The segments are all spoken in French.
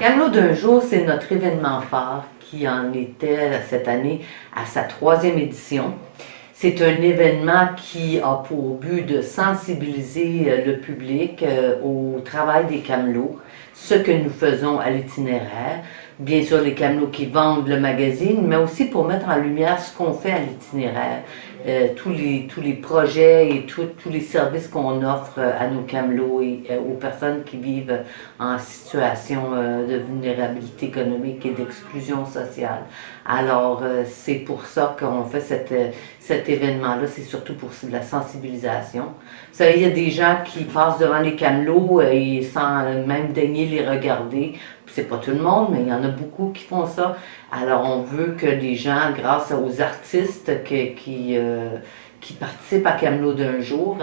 Camelot d'un jour, c'est notre événement phare qui en était cette année à sa 3e édition. C'est un événement qui a pour but de sensibiliser le public au travail des camelots, ce que nous faisons à l'itinéraire. Bien sûr, les camelots qui vendent le magazine, mais aussi pour mettre en lumière ce qu'on fait à l'itinéraire, tous les projets et tous les services qu'on offre à nos camelots et aux personnes qui vivent en situation de vulnérabilité économique et d'exclusion sociale. Alors, c'est pour ça qu'on fait cet événement-là, c'est surtout pour la sensibilisation. Vous savez, il y a des gens qui passent devant les camelots et sans même daigner les regarder. C'est pas tout le monde, mais il y en a beaucoup qui font ça. Alors, on veut que les gens, grâce aux artistes qui participent à Camelot d'un jour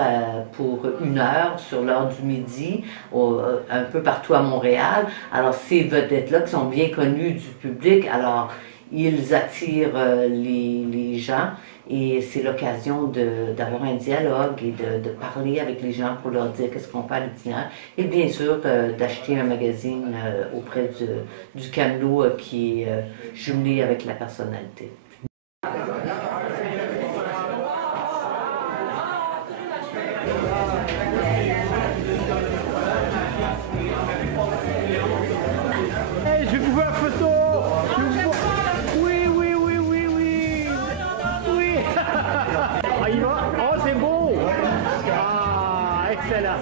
pour 1 heure sur l'heure du midi, un peu partout à Montréal. Alors, ces vedettes-là qui sont bien connues du public, alors ils attirent les gens et c'est l'occasion d'avoir un dialogue et de parler avec les gens pour leur dire qu'est-ce qu'on fait à l'itinéraire et bien sûr d'acheter un magazine auprès du Camelot qui est jumelé avec la personnalité. Je vais vous voir photo. Ah, il va. Oh, c'est beau. Ah, excellent.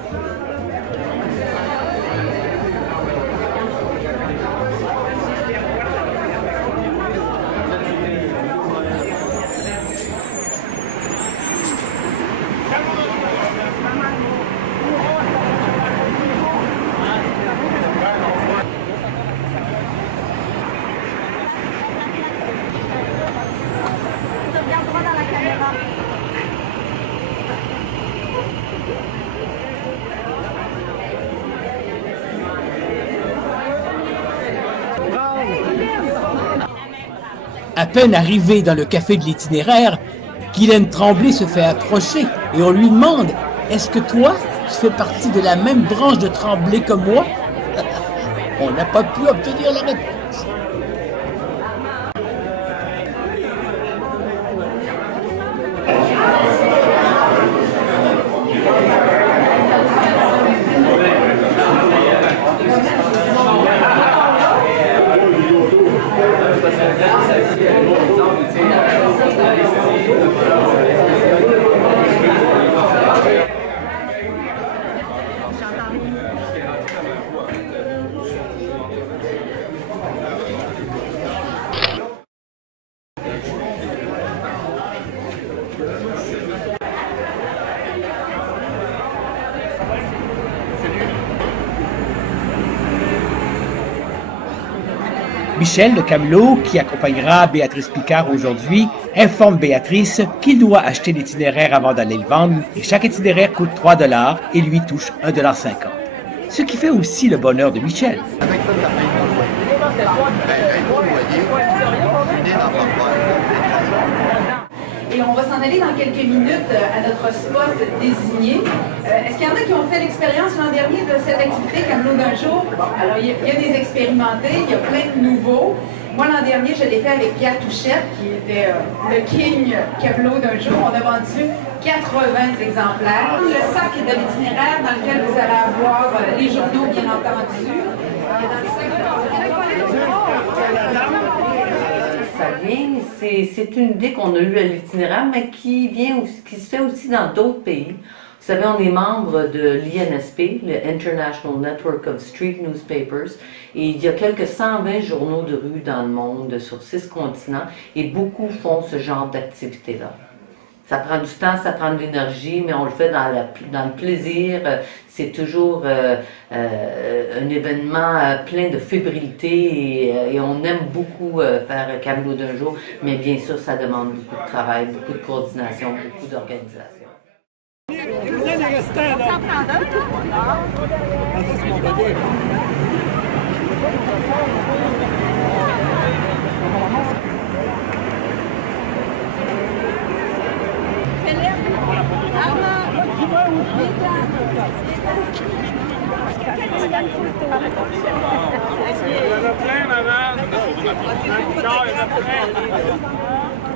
À peine arrivé dans le café de l'itinéraire, Guylaine Tremblay se fait approcher et on lui demande « Est-ce que toi, tu fais partie de la même branche de Tremblay que moi ?» On n'a pas pu obtenir la réponse. Michel de Camelot, qui accompagnera Béatrice Picard aujourd'hui, informe Béatrice qu'il doit acheter l'itinéraire avant d'aller le vendre et chaque itinéraire coûte 3 $ et lui touche 1,50 $. Ce qui fait aussi le bonheur de Michel. Et on va s'en aller dans quelques minutes à notre spot désigné. Est-ce qu'il y en a qui ont fait l'expérience l'an dernier de cette activité Camelot d'un jour? Alors, il y a des expérimentés, il y a plein de nouveaux. Moi, l'an dernier, je l'ai fait avec Pierre Touchette, qui était le king Camelot d'un jour. On a vendu 80 exemplaires. Le sac de l'itinéraire dans lequel vous allez avoir les journaux, bien entendu. Ça vient, c'est une idée qu'on a eue à l'itinéraire, mais qui se fait aussi dans d'autres pays. Vous savez, on est membre de l'INSP, le International Network of Street Newspapers, et il y a quelques 120 journaux de rue dans le monde, sur 6 continents, et beaucoup font ce genre d'activité-là. Ça prend du temps, ça prend de l'énergie, mais on le fait dans le plaisir. C'est toujours un événement plein de fébrilité et on aime beaucoup faire Camelot d'un jour, mais bien sûr, ça demande beaucoup de travail, beaucoup de coordination, beaucoup d'organisation.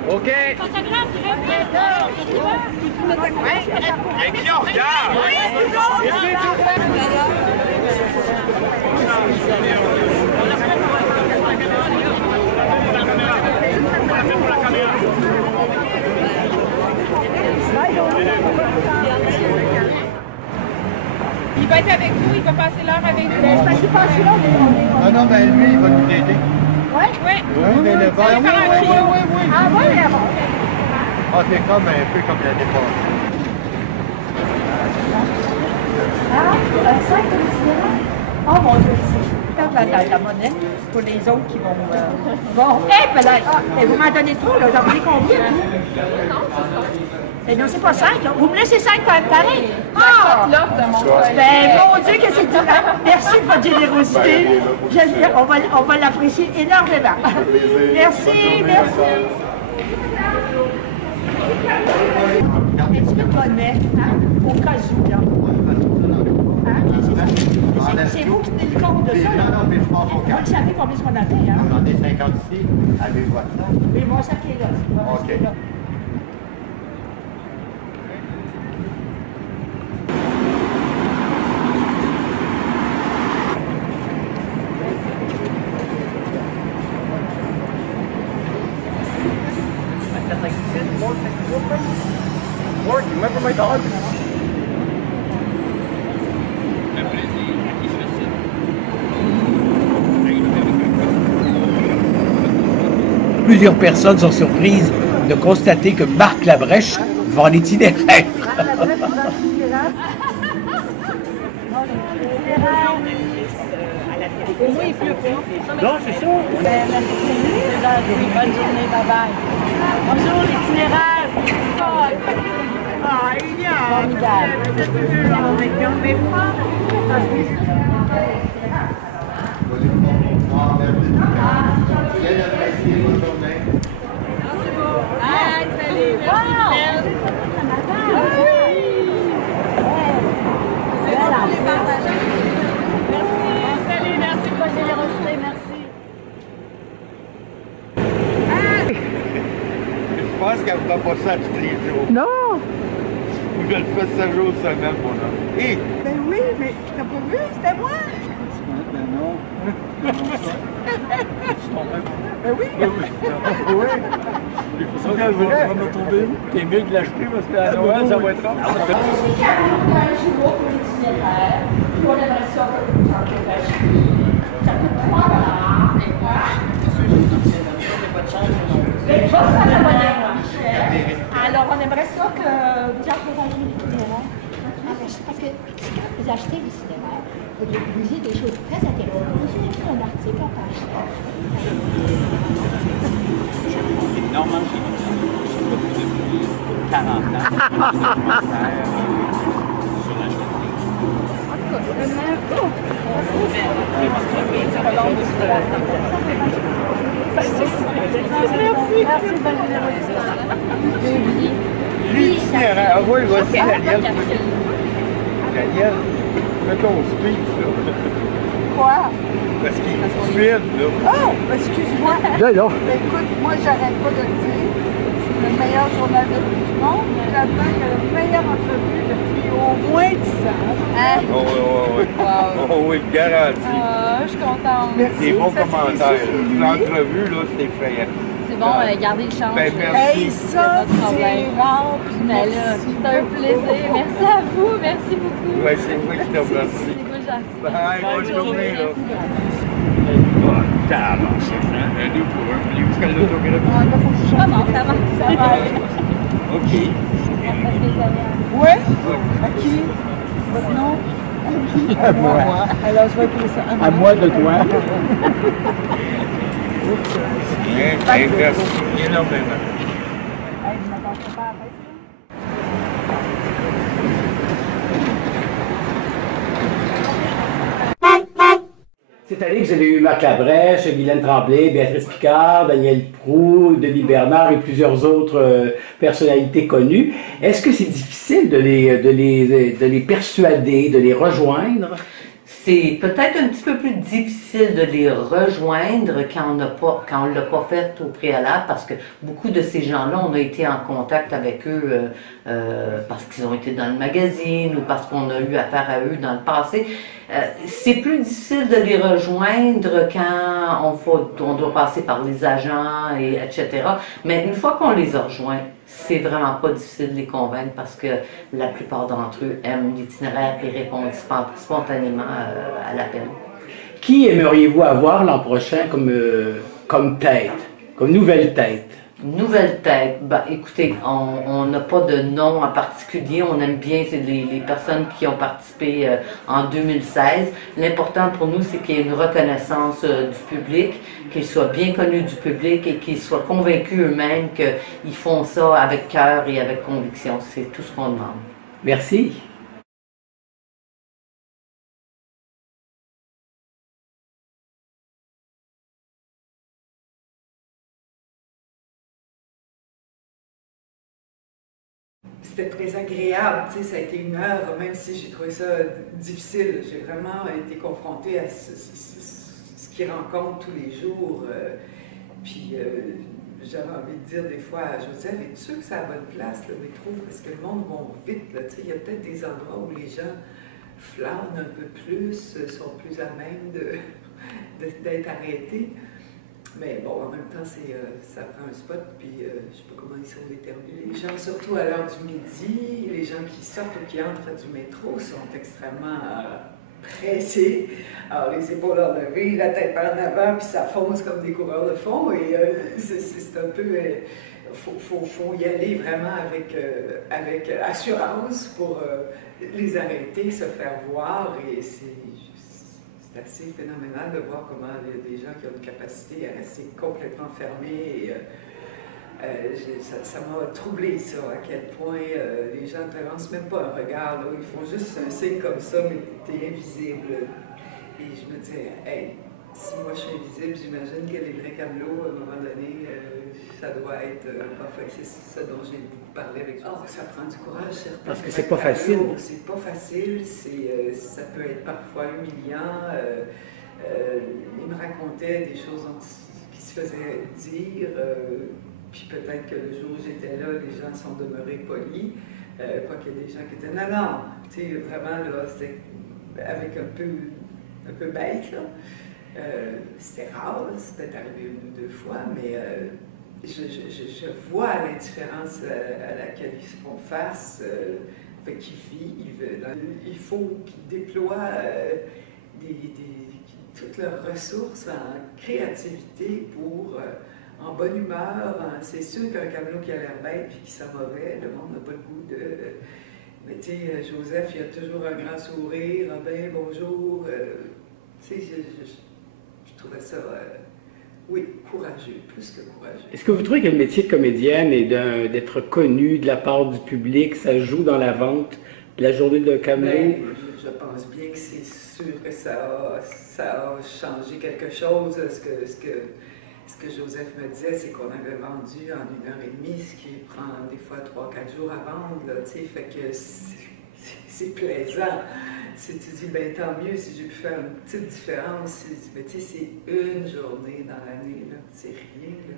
OK. Et qui on regarde? Il va être avec vous, il va passer l'heure avec vous. Parce qu'il passe là, Ah non, ben lui, il va nous aider. Oui? Oui. Oui, mais le verre, oui. Ah oui, bon. Ah, c'est comme un peu comme l'année passée. Ah, un sac de cinéma. Oh mon Dieu, c'est perdre la monnaie pour les autres qui vont... Bon, ben là, vous m'en donnez trop, là, j'en ai combien? Non, c'est pas 5, là. Vous me laissez 5 pareil? Ah! L'offre de mon Ben, mon Dieu, que c'est tout. Merci de votre générosité. On va l'apprécier énormément. Merci, merci. Un petit peu de monnaie, hein, au cas où, là. Hein? C'est vous qui tenez le compte de ça, là? Non, mais je pense au Vous savez combien qu'on avait, hein? J'en ai 50 ici. Avez-vous ça? Mais mon sac est là. OK. Là. Work, you remember my dog? Plusieurs personnes sont surprises de constater que Marc Labrèche vend l'itinéraire. Au moins, il pleut pas. Non, c'est ça. Bonne journée, bye-bye. Bonjour, l'itinéraire. Ah, il y a. Formidable. Bien apprécié votre journée. Ah, salut. Wow. Salut, merci pour votre générosité, merci. Je pense qu'elle ne fera pas ça tous les jours. Non. Je le fais 7 jours semaine, mon homme. Hé! Ben oui, mais t'as pas vu, c'était moi. Ben non. Ben oui. Oui. C'est vrai. T'es mieux de l'acheter parce qu'à Noël, ça va être rare. C'est 41 jours pour l'itinéraire. Puis on aimerait ça que vous en dépêchiez. Ça coûte 3 $. Et quoi? Mais pas ça, la monnaie moins chère. Alors, on aimerait ça que vous encouragiez l'itinéraire. Parce que quand vous achetez l'itinéraire, vous lisez des choses très intéressantes. Vous écrit un article en page 7. Normalement, j'ai pas plus depuis 40 ans. Sur la L'itinéraire. Ah oui, voici Daniel. Daniel, fais ton speech, là. Quoi? Parce qu'il filme, là. Oh, excuse-moi. Ben, écoute, moi, j'arrête pas de le dire. C'est le meilleur journaliste du monde. Tellement que la meilleure entrevue depuis au moins 10 ans. Hein? Oh, oui, oui, oui. Oh, oui, garanti. Je suis contente. Merci. Des bons Ça, c'est commentaires. lui. L'entrevue, là, c'était effrayant. C'est bon, gardez le change. Ben, merci. Hey, ça, c'est rare. Puis Mais là, c'est un plaisir. Merci à vous. Merci beaucoup. Ouais, c'est moi qui te remercie. C'est vous gentil. Bye, bonne journée, là. Oh, tabarnak, hein? Allez, pour un livre, jusqu'à l'autographe. Ah non, ça va. Ça va aller. OK. Après les années. Ouais? À qui? Votre nom? À moi. Alors, je vais écrire ça. À moi de toi. Bien, merci énormément. Hey, je m'attendais pas à la fête, là. Cette année, vous avez eu Marc Labrèche, Guylaine Tremblay, Béatrice Picard, Daniel Proulx, Denis Bernard et plusieurs autres personnalités connues. Est-ce que c'est difficile de les persuader, de les rejoindre? C'est peut-être un petit peu plus difficile de les rejoindre quand on ne l'a pas fait au préalable, parce que beaucoup de ces gens-là, on a été en contact avec eux parce qu'ils ont été dans le magazine ou parce qu'on a eu affaire à eux dans le passé. C'est plus difficile de les rejoindre quand on doit passer par les agents, etc. Mais une fois qu'on les a rejoints, c'est vraiment pas difficile de les convaincre parce que la plupart d'entre eux aiment l'itinéraire et répondent spontanément à l'appel. Qui aimeriez-vous avoir l'an prochain comme tête, comme nouvelle tête? Nouvelle tête, ben, écoutez, on n'a pas de nom en particulier, on aime bien les personnes qui ont participé en 2016. L'important pour nous, c'est qu'il y ait une reconnaissance du public, qu'ils soient bien connus du public et qu'ils soient convaincus eux-mêmes qu'ils font ça avec cœur et avec conviction. C'est tout ce qu'on demande. Merci. C'était très agréable, tu sais, ça a été une heure, même si j'ai trouvé ça difficile. J'ai vraiment été confrontée à ce qu'ils rencontrent tous les jours. Puis j'avais envie de dire des fois à Joseph, es-tu sûr que c'est à la bonne place, le métro? Parce que le monde va vite, là, tu sais, il y a peut-être des endroits où les gens flânent un peu plus, sont plus à même d'être arrêtés. Mais bon, en même temps, ça prend un spot, puis je ne sais pas comment ils sont déterminés. Les gens, surtout à l'heure du midi, les gens qui sortent ou qui entrent du métro sont extrêmement pressés. Alors, les épaules enlevées, la tête par en avant, puis ça fonce comme des coureurs de fond. Et c'est un peu... faut y aller vraiment avec assurance pour les arrêter, se faire voir, et c'est assez phénoménal de voir comment il y a des gens qui ont une capacité à rester complètement fermés. Ça m'a troublé, ça, à quel point les gens ne te lancent même pas un regard. Là, ils font juste un signe comme ça, mais tu es invisible. Et je me disais, hey, si moi je suis invisible, j'imagine que les vrais camelots, à un moment donné, ça doit être... enfin, c'est ça dont j'ai beaucoup parlé avec eux. Oh, ça prend du courage, certains. Parce que c'est pas facile. C'est pas facile, ça peut être parfois humiliant. Il me racontait des choses qui se faisaient dire, puis peut-être que le jour où j'étais là, les gens sont demeurés polis. Quoi qu'il y ait des gens qui étaient non, tu sais, vraiment, là, c'était avec un peu bête, là. C'était rare, c'était arrivé une ou deux fois, mais je vois l'indifférence à laquelle ils se font face, qu'ils vivent. Il faut qu'ils déploient toutes leurs ressources en créativité pour, en bonne humeur. C'est sûr qu'un camelot qui a l'air bête et qui sent mauvais, le monde n'a pas le goût de... Mais tu sais, Joseph, il a toujours un grand sourire, « ben bonjour ». Tu sais, je trouvais ça, oui, courageux, plus que courageux. Est-ce que vous trouvez que le métier de comédienne et d'être connue de la part du public, ça joue dans la vente de la journée de camelot? Ben, je pense bien que c'est sûr que ça a changé quelque chose. Ce que Joseph me disait, c'est qu'on avait vendu en 1h30, ce qui prend des fois 3-4 jours à vendre, là, tu sais, fait que c'est plaisant. Si tu dis, ben tant mieux si j'ai pu faire une petite différence, mais tu sais, c'est une journée dans l'année, là, c'est rien, là.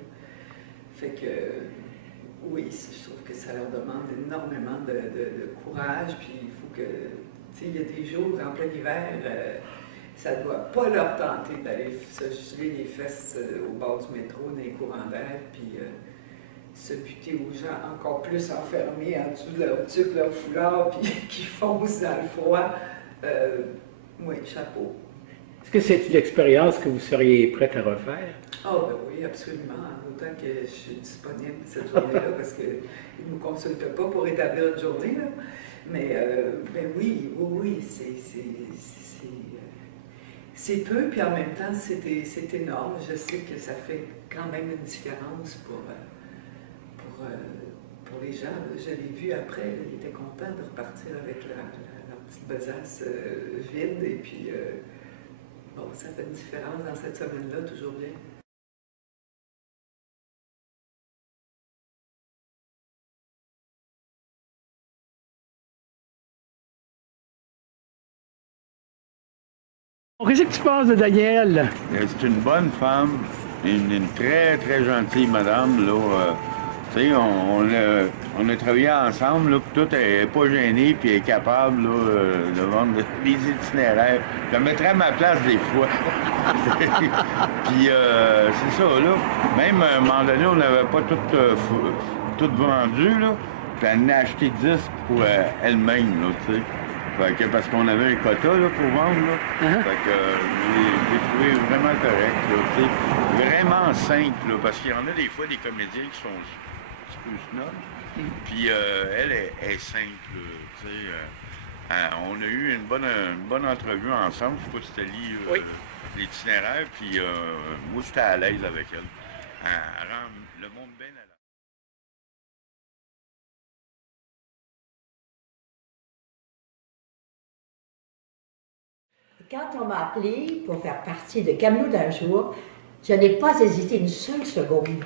Fait que, oui, je trouve que ça leur demande énormément de courage, puis il faut que, tu sais, il y a des jours, en plein hiver, ça ne doit pas leur tenter d'aller se geler les fesses au bord du métro, dans les courants d'air, puis se buter aux gens encore plus enfermés en dessous de leur tuque, leur foulard, puis qui foncent dans le froid. Oui, chapeau. Est-ce que c'est une expérience que vous seriez prête à refaire? Oh, ben oui, absolument. Autant que je suis disponible cette journée-là, parce qu'ils ne nous consultent pas pour établir une journée, là. Mais ben oui, c'est peu, puis en même temps, c'est énorme. Je sais que ça fait quand même une différence pour les gens. Je l'ai vu après, ils étaient contents de repartir avec leur petite besace vide, et puis bon, ça fait une différence dans cette semaine-là, toujours bien. Qu'est-ce que tu penses de Danielle? C'est une bonne femme, une très, très gentille madame, là. Tu sais, on a travaillé ensemble, là, puis tout, elle n'est pas gênée, puis elle est capable, là, de vendre des itinéraires. Je la mettrais à ma place des fois. Puis, c'est ça, là. Même à un moment donné, on n'avait pas tout vendu, là. Puis elle en a acheté 10 pour elle-même, là, tu sais. Fait que, parce qu'on avait un quota là, pour vendre. Là. Fait que j'ai trouvé vraiment correct. Là, vraiment simple. Là, parce qu'il y en a des fois des comédiens qui sont un petit peu snob. Puis elle est simple. On a eu une bonne entrevue ensemble. Je sais pas si tu as lu l'itinéraire. Puis moi, j'étais à l'aise avec elle. Elle rend le monde bien à l'aise. Quand on m'a appelé pour faire partie de Camelot d'un jour, je n'ai pas hésité une seule seconde.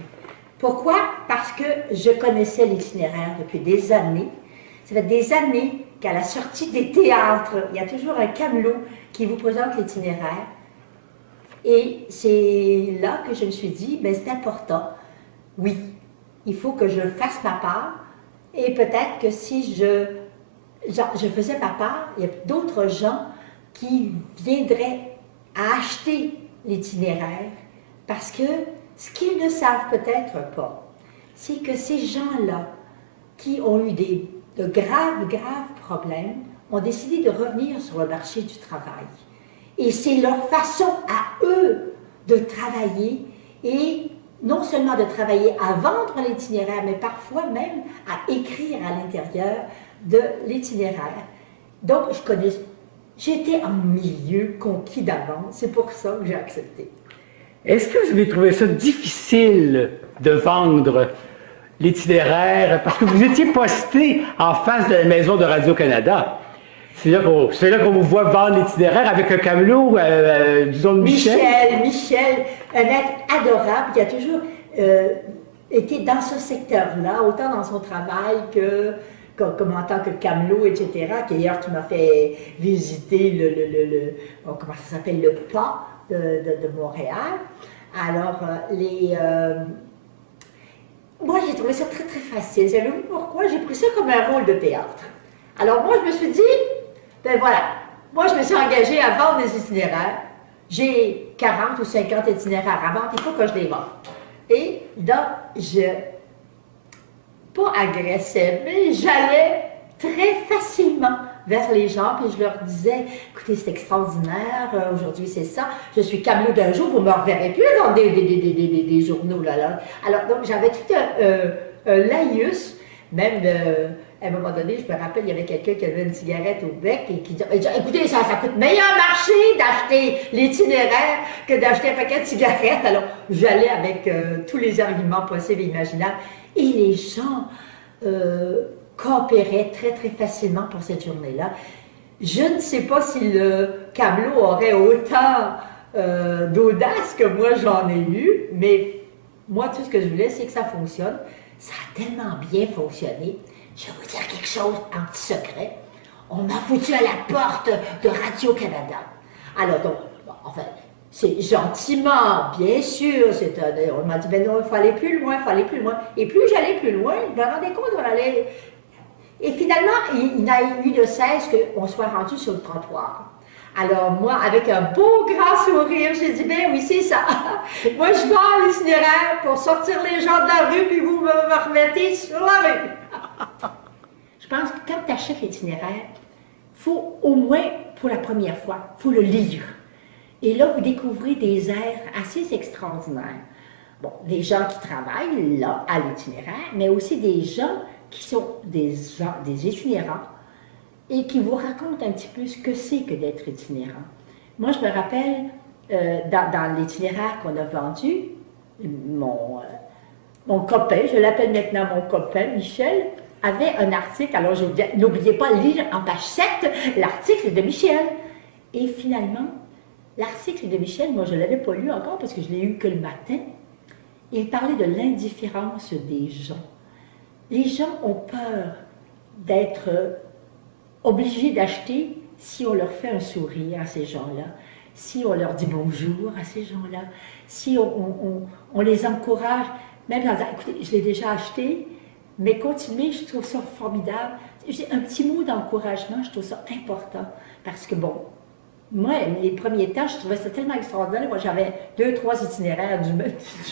Pourquoi? Parce que je connaissais l'itinéraire depuis des années. Ça fait des années qu'à la sortie des théâtres, il y a toujours un camelot qui vous présente l'itinéraire. Et c'est là que je me suis dit, ben, c'est important. Oui, il faut que je fasse ma part. Et peut-être que si je faisais ma part, il y a d'autres gens qui viendraient à acheter l'itinéraire, parce que ce qu'ils ne savent peut-être pas, c'est que ces gens-là qui ont eu de graves problèmes ont décidé de revenir sur le marché du travail. Et c'est leur façon à eux de travailler, et non seulement de travailler à vendre l'itinéraire, mais parfois même à écrire à l'intérieur de l'itinéraire. Donc, j'étais en milieu conquis d'avance, c'est pour ça que j'ai accepté. Est-ce que vous avez trouvé ça difficile de vendre l'itinéraire? Parce que vous étiez posté en face de la maison de Radio-Canada. C'est là qu'on vous voit vendre l'itinéraire avec un camelot, disons, de Michel. Michel, un être adorable qui a toujours été dans ce secteur-là, autant dans son travail que comme en tant que camelot, etc., qui d'ailleurs qui m'a fait visiter comment ça s'appelle, le pas de Montréal. Alors, moi, j'ai trouvé ça très, très facile. Savez-vous pourquoi? J'ai pris ça comme un rôle de théâtre. Alors, moi, je me suis dit, ben voilà, moi, je me suis engagée à vendre des itinéraires. J'ai 40 ou 50 itinéraires à vendre, il faut que je les vende. Et là, pas agressais, mais j'allais très facilement vers les gens, puis je leur disais, écoutez, c'est extraordinaire, aujourd'hui c'est ça, je suis camelot d'un jour, vous ne me reverrez plus dans des journaux, là. Alors, donc, j'avais tout un laïus, même, à un moment donné, je me rappelle, il y avait quelqu'un qui avait une cigarette au bec et qui disait, écoutez, ça coûte meilleur marché d'acheter l'itinéraire que d'acheter un paquet de cigarettes. Alors, j'allais avec tous les arguments possibles et imaginables. Et les gens coopéraient très, très facilement pour cette journée-là. Je ne sais pas si le camelot aurait autant d'audace que moi j'en ai eu, mais moi, tout ce que je voulais, c'est que ça fonctionne. Ça a tellement bien fonctionné. Je vais vous dire quelque chose en petit secret. On m'a foutu à la porte de Radio-Canada. Alors, donc, bon, enfin, c'est gentiment, bien sûr, on m'a dit, ben non, il faut aller plus loin, il faut aller plus loin. Et plus j'allais plus loin, je me rendais compte qu'on allait... Et finalement, il n'a eu de cesse qu'on soit rendu sur le trottoir. Alors moi, avec un beau grand sourire, j'ai dit, ben oui, c'est ça. Moi, je vends l'itinéraire pour sortir les gens de la rue, puis vous me remettez sur la rue. Je pense que quand tu achètes l'itinéraire, il faut au moins, pour la première fois, il faut le lire. Et là, vous découvrez des airs assez extraordinaires. Bon, des gens qui travaillent là, à l'itinéraire, mais aussi des gens qui sont des itinérants et qui vous racontent un petit peu ce que c'est que d'être itinérant. Moi, je me rappelle, dans l'itinéraire qu'on a vendu, mon copain, je l'appelle maintenant mon copain, Michel, avait un article, alors n'oubliez pas de lire en page 7 l'article de Michel. Et finalement, L'article de Michel, moi, je ne l'avais pas lu encore parce que je l'ai eu que le matin. Il parlait de l'indifférence des gens. Les gens ont peur d'être obligés d'acheter si on leur fait un sourire à ces gens-là, si on leur dit bonjour à ces gens-là, si on les encourage, même en disant, écoutez, je l'ai déjà acheté, mais continuez, je trouve ça formidable. Un petit mot d'encouragement, je trouve ça important, parce que bon, moi, les premiers temps, je trouvais ça tellement extraordinaire. Moi, j'avais 2, 3 itinéraires du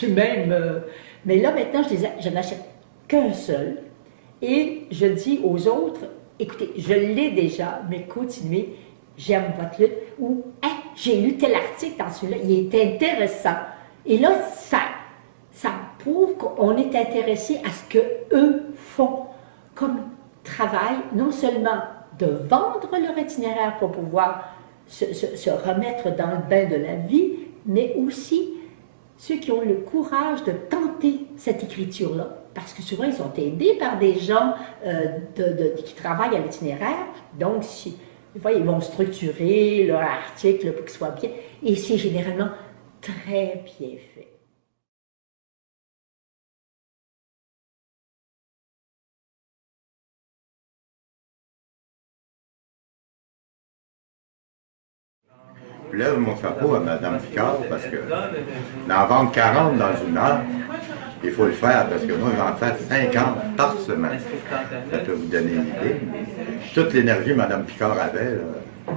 même mais là, maintenant, je n'achète qu'un seul, et je dis aux autres, écoutez, je l'ai déjà, mais continuez, j'aime votre lutte, ou hey, j'ai lu tel article dans celui-là, il est intéressant. Et là, ça prouve qu'on est intéressé à ce qu'eux font comme travail, non seulement de vendre leur itinéraire pour pouvoir se remettre dans le bain de la vie, mais aussi ceux qui ont le courage de tenter cette écriture-là, parce que souvent ils sont aidés par des gens qui travaillent à l'itinéraire, donc des fois ils vont structurer leur article pour qu'il soit bien, et c'est généralement très bien fait. Je lève mon chapeau à Mme Picard parce que d'en vendre 40 dans une heure, il faut le faire parce que moi j'en fais 50 par semaine. Ça peut vous donner une idée. Toute l'énergie que Mme Picard avait, là,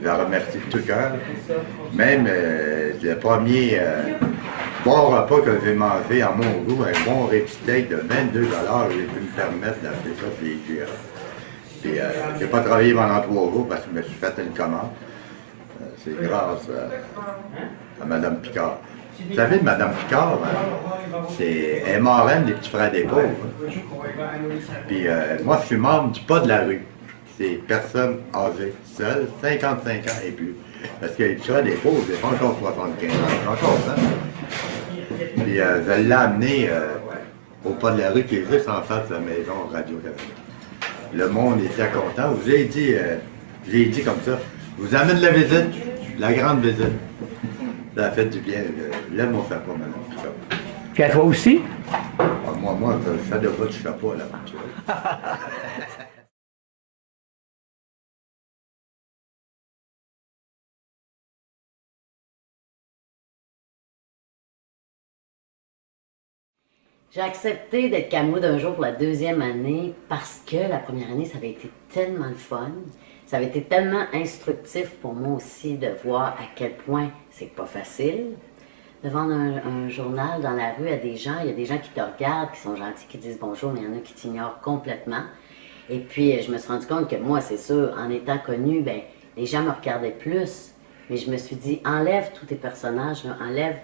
je la remercie de tout cœur. Même le premier bon repas que j'ai mangé à mon goût, un bon steak de 22 $, j'ai pu me permettre d'acheter ça chez IGA. Puis j'ai pas travaillé pendant 3 jours parce que je me suis fait une commande. C'est grâce à Mme Picard. Vous savez, Mme Picard, elle est marraine des petits frères des pauvres. Puis moi, je suis membre du pas de la rue. C'est personnes âgées, seules, 55 ans et plus. Parce que les petits frères des pauvres, c'est pas encore 75 ans, c'est encore ça. Puis je l'ai amené au pas de la rue qui est juste en face de la maison Radio-Canada. Le monde était content. J'ai dit comme ça, je vous amène la visite, la grande visite. Ça a fait du bien. Lève mon chapeau, Mme Picard. Puis à toi aussi? Moi, je fais de votre chapeau à l'aventure. J'ai accepté d'être Camelot d'un jour pour la 2e année parce que la première année, ça avait été tellement le fun. Ça avait été tellement instructif pour moi aussi de voir à quel point c'est pas facile de vendre un journal dans la rue à des gens. Il y a des gens qui te regardent, qui sont gentils, qui disent bonjour, mais il y en a qui t'ignorent complètement. Et puis, je me suis rendu compte que moi, c'est sûr, en étant connue, ben, les gens me regardaient plus. Mais je me suis dit, enlève tous tes personnages, là, enlève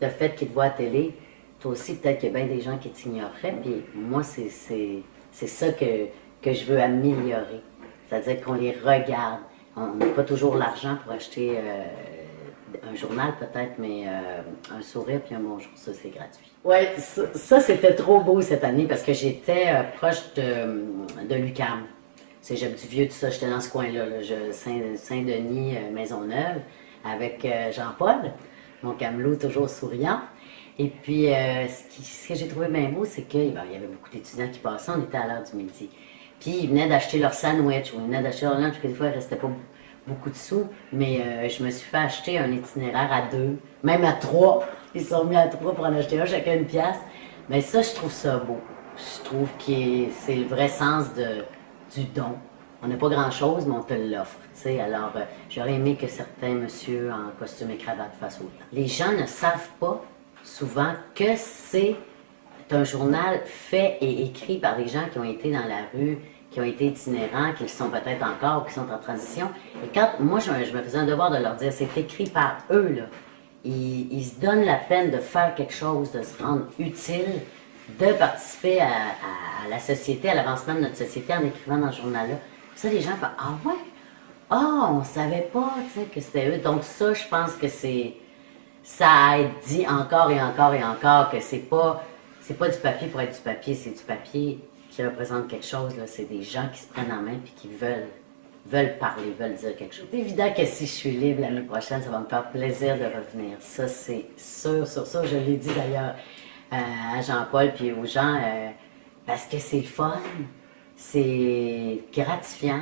le fait qu'ils te voient à la télé. Toi aussi, peut-être qu'il y a bien des gens qui t'ignoreraient. Puis moi, c'est ça que je veux améliorer. C'est-à-dire qu'on les regarde. On n'a pas toujours l'argent pour acheter un journal peut-être, mais un sourire puis un bonjour, ça c'est gratuit. Oui, ça c'était trop beau cette année parce que j'étais proche de l'UQAM. Cégep du Vieux, tout ça, j'étais dans ce coin-là, là, Saint-Denis, Maisonneuve, avec Jean-Paul, mon camelot toujours souriant. Et puis, ce que j'ai trouvé bien beau, c'est qu'il y avait beaucoup d'étudiants qui passaient, on était à l'heure du midi. Puis ils venaient d'acheter leur sandwich ou ils venaient d'acheter leur lunch, puis des fois il ne restait pas beaucoup de sous, mais je me suis fait acheter un itinéraire à 2, même à 3. Ils se sont mis à 3 pour en acheter un, chacun une pièce. Mais ça, je trouve ça beau. Je trouve que c'est le vrai sens du don. On n'a pas grand-chose, mais on te l'offre. Alors, j'aurais aimé que certains messieurs en costume et cravate fassent autant. Les gens ne savent pas souvent que c'est un journal fait et écrit par des gens qui ont été dans la rue, qui ont été itinérants, qui le sont peut-être encore ou qui sont en transition. Et quand moi, je me faisais un devoir de leur dire, c'est écrit par eux, là. Ils se donnent la peine de faire quelque chose, de se rendre utile, de participer à la société, à l'avancement de notre société en écrivant dans ce journal-là. Puis ça, les gens font, ah ouais? Ah, on savait pas, tu sais, que c'était eux. Donc ça, je pense que ça a été dit encore et encore et encore que c'est pas du papier pour être du papier, c'est du papier qui représente quelque chose, là. C'est des gens qui se prennent en main et qui veulent veulent parler, veulent dire quelque chose. C'est évident que si je suis libre l'année prochaine, ça va me faire plaisir de revenir. Ça, c'est sûr, sur ça. Je l'ai dit d'ailleurs à Jean-Paul puis aux gens, parce que c'est le fun, c'est gratifiant,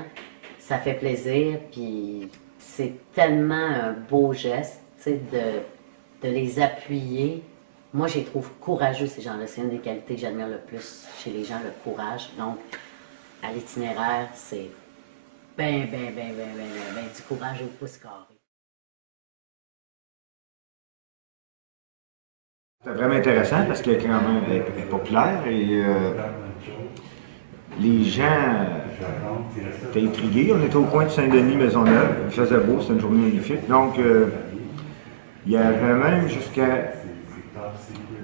ça fait plaisir, puis c'est tellement un beau geste, tu sais, de les appuyer. Moi, je les trouve courageux, ces gens-là. C'est une des qualités que j'admire le plus chez les gens, le courage. Donc, à l'itinéraire, c'est ben du courage au pouce carré. C'est vraiment intéressant parce qu'elle est quand même est populaire et les gens étaient intrigués. On était au coin de Saint-Denis, Maisonneuve. Il faisait beau, c'était une journée magnifique. Donc, il y avait même jusqu'à,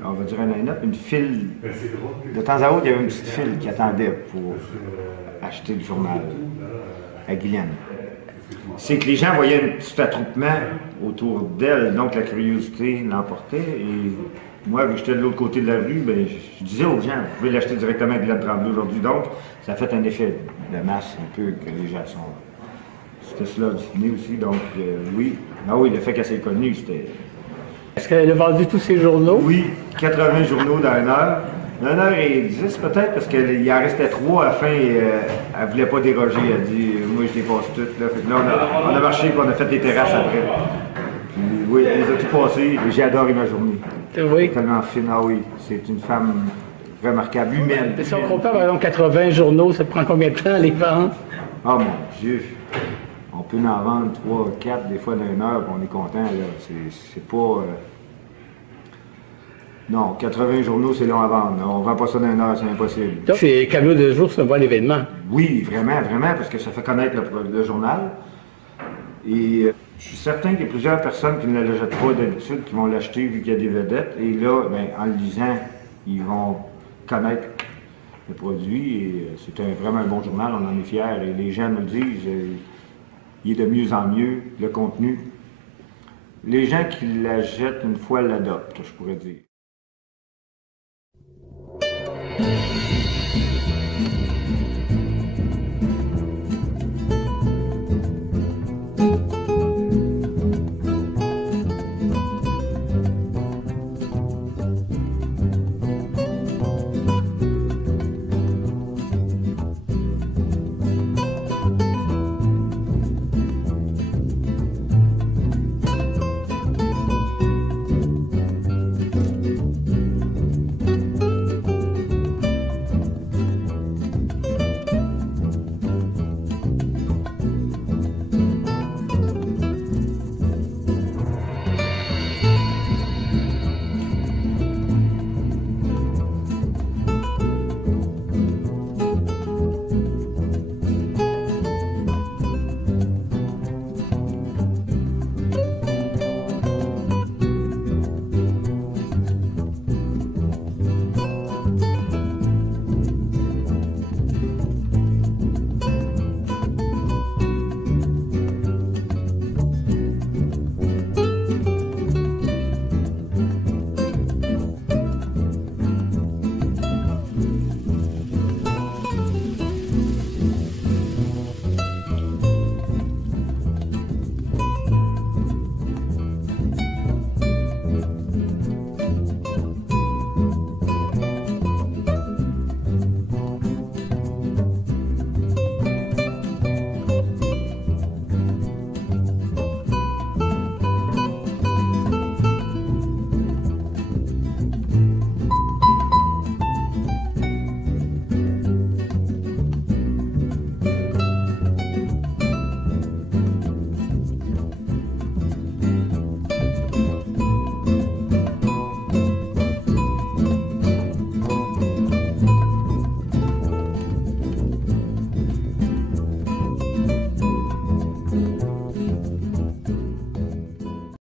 on va dire un line-up, une file. De temps à autre, il y avait une petite file qui attendait pour acheter le journal à Guylaine. C'est que les gens voyaient un petit attroupement autour d'elle, donc la curiosité l'emportait. Et moi, vu que j'étais de l'autre côté de la rue, bien, je disais aux gens, vous pouvez l'acheter directement à Guylaine Tremblay aujourd'hui. Donc, ça a fait un effet de masse un peu que les gens sont. C'était cela dessiné aussi, donc oui. Ah oui, le fait qu'elle s'est connue, c'était. Est-ce qu'elle a vendu tous ses journaux? Oui, 80 journaux dans 1 heure. 1 heure et 10 peut-être, parce qu'il en restait 3 à la fin et elle ne voulait pas déroger. Elle dit, moi je les passe toutes. Là, fait que là on a marché et on a fait des terrasses après. Puis, oui, elle les a tout passées et j'ai adoré ma journée. Oui. Tellement fine, ah oui, c'est une femme remarquable, humaine. Si on compare par exemple 80 journaux, ça prend combien de temps à les vendre? Ah mon Dieu! On peut en vendre 3, 4, des fois dans 1 heure, puis on est content. C'est pas. Non, 80 journaux, c'est long à vendre. On ne vend pas ça dans 1 heure, c'est impossible. Donc, chez Camelot de jour, c'est un bon événement. Oui, vraiment, vraiment, parce que ça fait connaître le journal. Et je suis certain qu'il y a plusieurs personnes qui ne l'achètent pas d'habitude, qui vont l'acheter vu qu'il y a des vedettes. Et là, bien, en le lisant, ils vont connaître le produit. Et c'est vraiment un bon journal, on en est fiers. Et les gens nous le disent, il est de mieux en mieux, le contenu. Les gens qui l'achètent une fois l'adoptent, je pourrais dire.